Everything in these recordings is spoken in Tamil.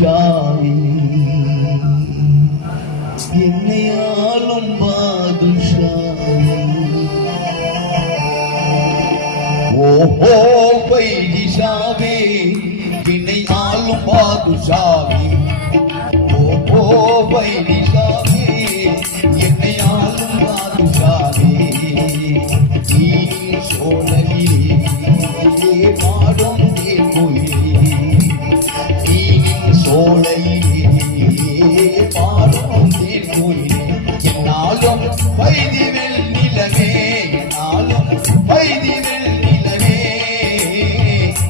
பாதுஷாயே என்னை ஆளும் பாதுஷாயே ஓஹோ பைதிஷாவே என்னை ஆளும் பாதுஷாவே ஓஹோ பைதிஷாவே என்னை ஆளும் பாதுஷாவே நீ சோலையே பாடும் தேர்கோயிலே நீ சோலையே பாடும் தேர்கோயிலே என்னாலும் வைதிவில் நிலவே என்னாலும் வைதிவில் நிலவே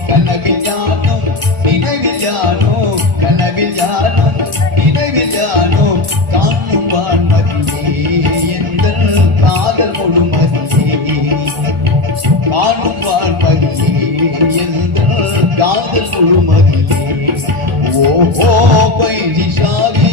கனவில் யானும் நினைவில் யானும் கனவில் யானும் நினைவில் யானும் காணும் வான்மதியே எங்கள் காதல் முழுமதியே காணும் வான்மதியே எங்கள் காதல் முழுமதியே ஓஹோ பைதிஷாவே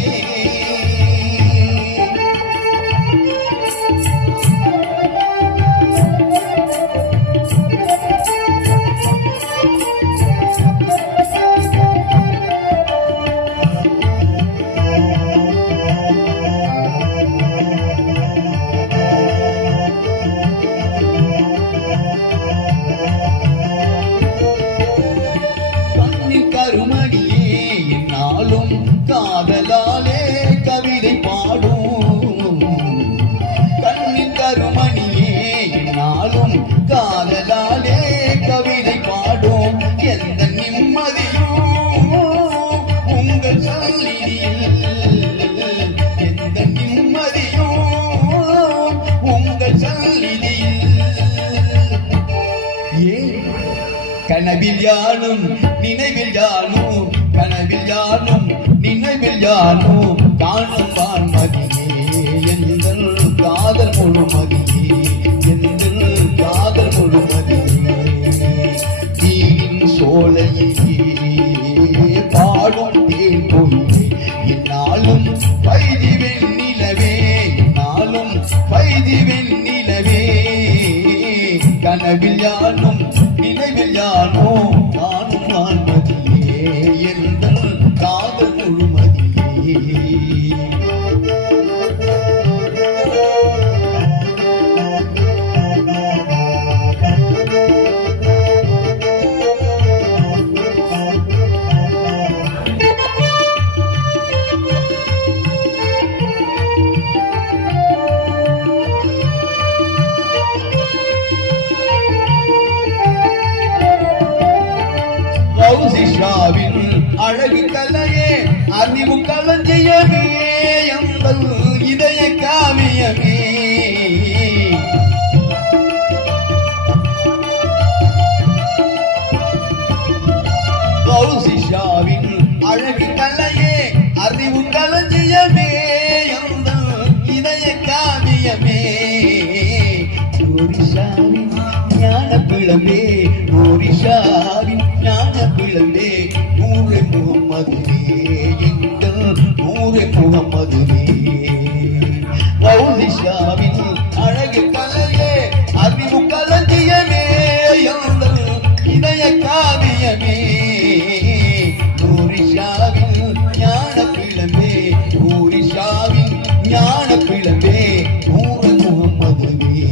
கருமணியே என்னாலும் காதலாலே கவிதை பாடும் கண்ணின் கருமணியே என்னாலும் காதலாலே கவிதை பாடும் எந்த நிம்மதியும் உங்கள் சந்நிதியில் எந்த நிம்மதியும் உங்கள் சந்நிதியில் கனவில் யானும் நினைவில் யானும் கனவில் யானும் நினைவில் யானும் காணும் வான்மதியே எங்கள் காதல் முழுமதியே எங்கள் காதல் முழுமதியே தீயின் சோலையே பாடும் தேர்கோயிலே என்னாலும் வைதிவில் நிலவே என்னாலும் வைதிவில் நிலவே கனவில் யானும் நினைவில் யானோ காணும் வான்மதியே எங்கள் காதல் முழுமதியே கௌசிஷாவின் அழகு கலையே அறிவு களஞ்சியமே எங்கள் இதய காவியமே கௌசிஷாவின் அழகு கலையே அறிவு களஞ்சியமே எங்கள் இதய காவியமே ஓரிஷாவின் ஞான பிளமே ஓரிஷாவின் ஞான பிளமே நூறு முகம்மதுவே எங்கள் நூறு முகம்மதுவே கௌசிஷாவின் அழகு கலையே அறிவு களஞ்சியமே எங்கள் இதய காவியமே ஓரிஷாவின் ஞான பிளமே ஓரிஷாவின் ஞான பிளமே நூறு முகம்மதுவே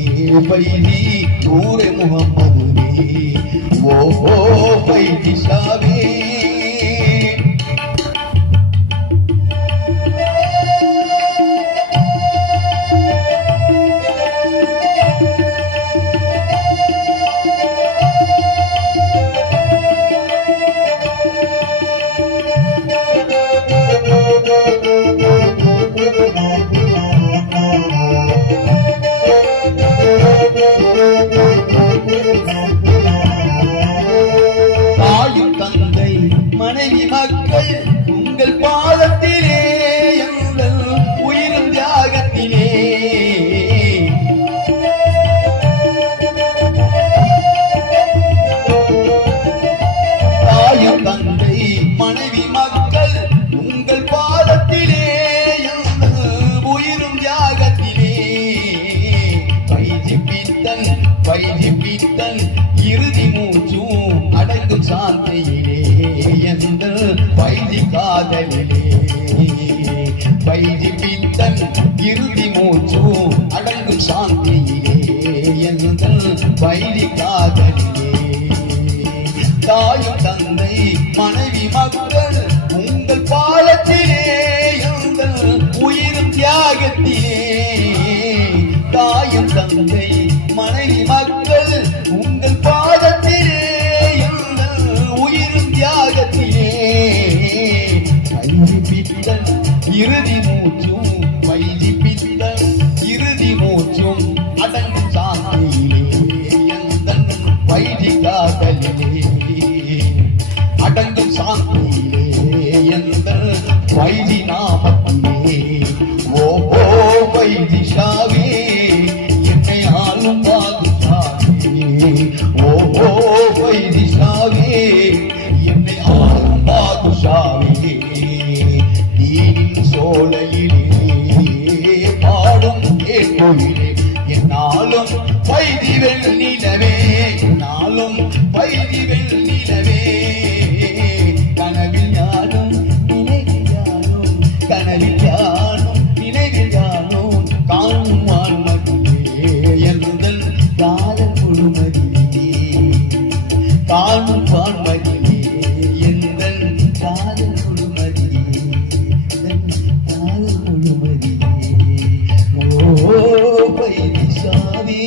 பைதி நூறு முகம்மதுவே ஓஹோ பைதிஷாவே மனைவி மக்கள் உங்கள் பாதத்திலே எங்கள் உயிரும் தியாகத்திலே தாயும் தந்தை மனைவி மக்கள் உங்கள் பாதத்திலே எங்கள் உயிரும் தியாகத்திலே பைஜி பித்தன் இறுதி மூச்சும் அடங்கும் சாந்தியிலே எந்த பைதி காதல் மனைவி மக்கள் உங்கள் பாதத்திலே எங்கள் உயிரும் தியாகத்திலே தாயும் தந்தை மனைவி மக்கள் உங்கள் பாதத்திலே எங்கள் உயிரும் தியாகத்திலே கைவிப்பித்தல் இறுதி மூச்சும் வைதிப்பித்தல் இறுதி மூச்சும் அடங்கும் சாந்தியிலே எந்தன் வைதிகாதலிலே அடங்கும் சாந்தியிலே எந்தன் வைதி நாமத்திலே ஓ வைதிஷாவே என்னை ஆளும் பாதுஷாவே ஓ வைதிஷாவே என்னை ஆளும் பாதுஷாவே தீனின் சோலையிலே பாடும் கேட்கொயிலே என்னாலும் வைதி வெண்ணிலவே நாளும் வைதி வெண்ணிலவே கனவில் ஞானம் நினைவில் ஞானம் கனவில் ஞானம் நினைவில் ஞானம் காணும் வான்மதியே எந்தன் காதல் முழுமதியே காணும் வான்மதியே எந்தன் காதல் முழுமதியே காதல் முழுமதியே ஓ வைதிஷாவே